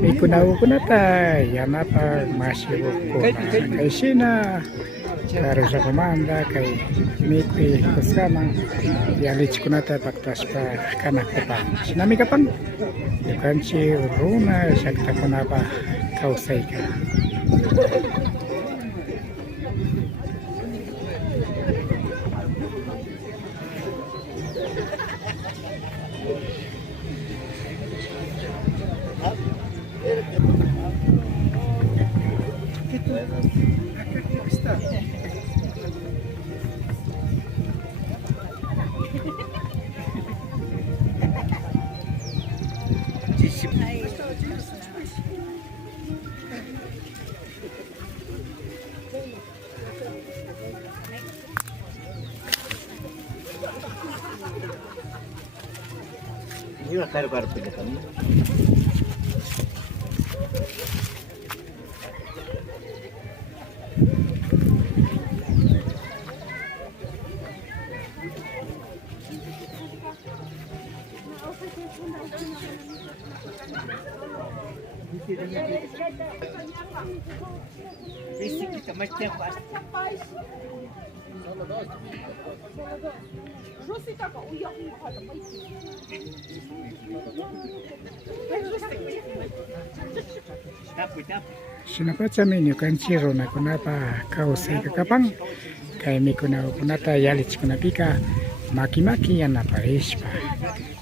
Mikuna yanapa mashirukuna kaishina karusa komanda kai mikui kusama yalichikunata paktashpa kana kupang sinami kapang yukanchi runa shakta kunapa kausaika Ini lah karo-karo penyetan. Esse aqui tá mais tempo. Sinapatsamin yukanchi runa kunapa kausaika kapang kai mikuna kunata yalich kunapika maki-maki yanapa ishpa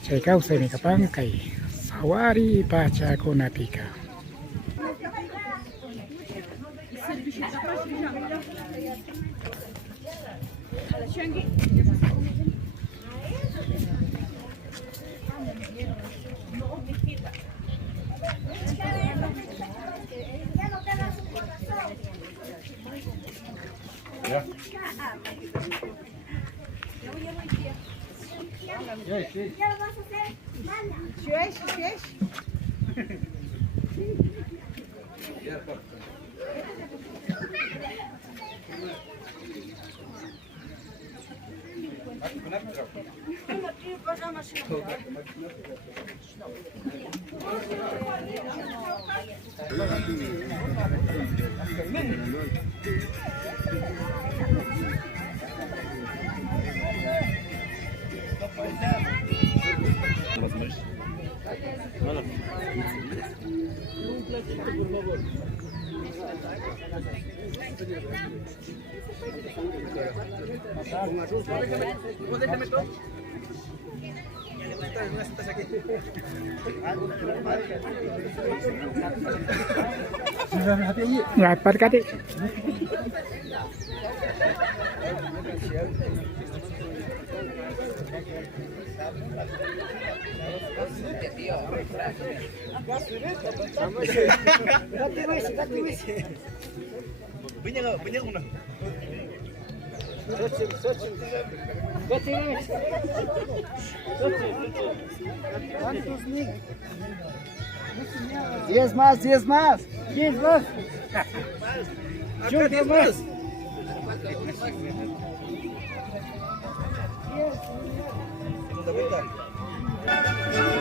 chay kausai mi kapang kai sawari pacha kunapika Ya. Lapar kali. Banyak mana? Есть más, есть más. Есть más. Есть más. Segunda vuelta.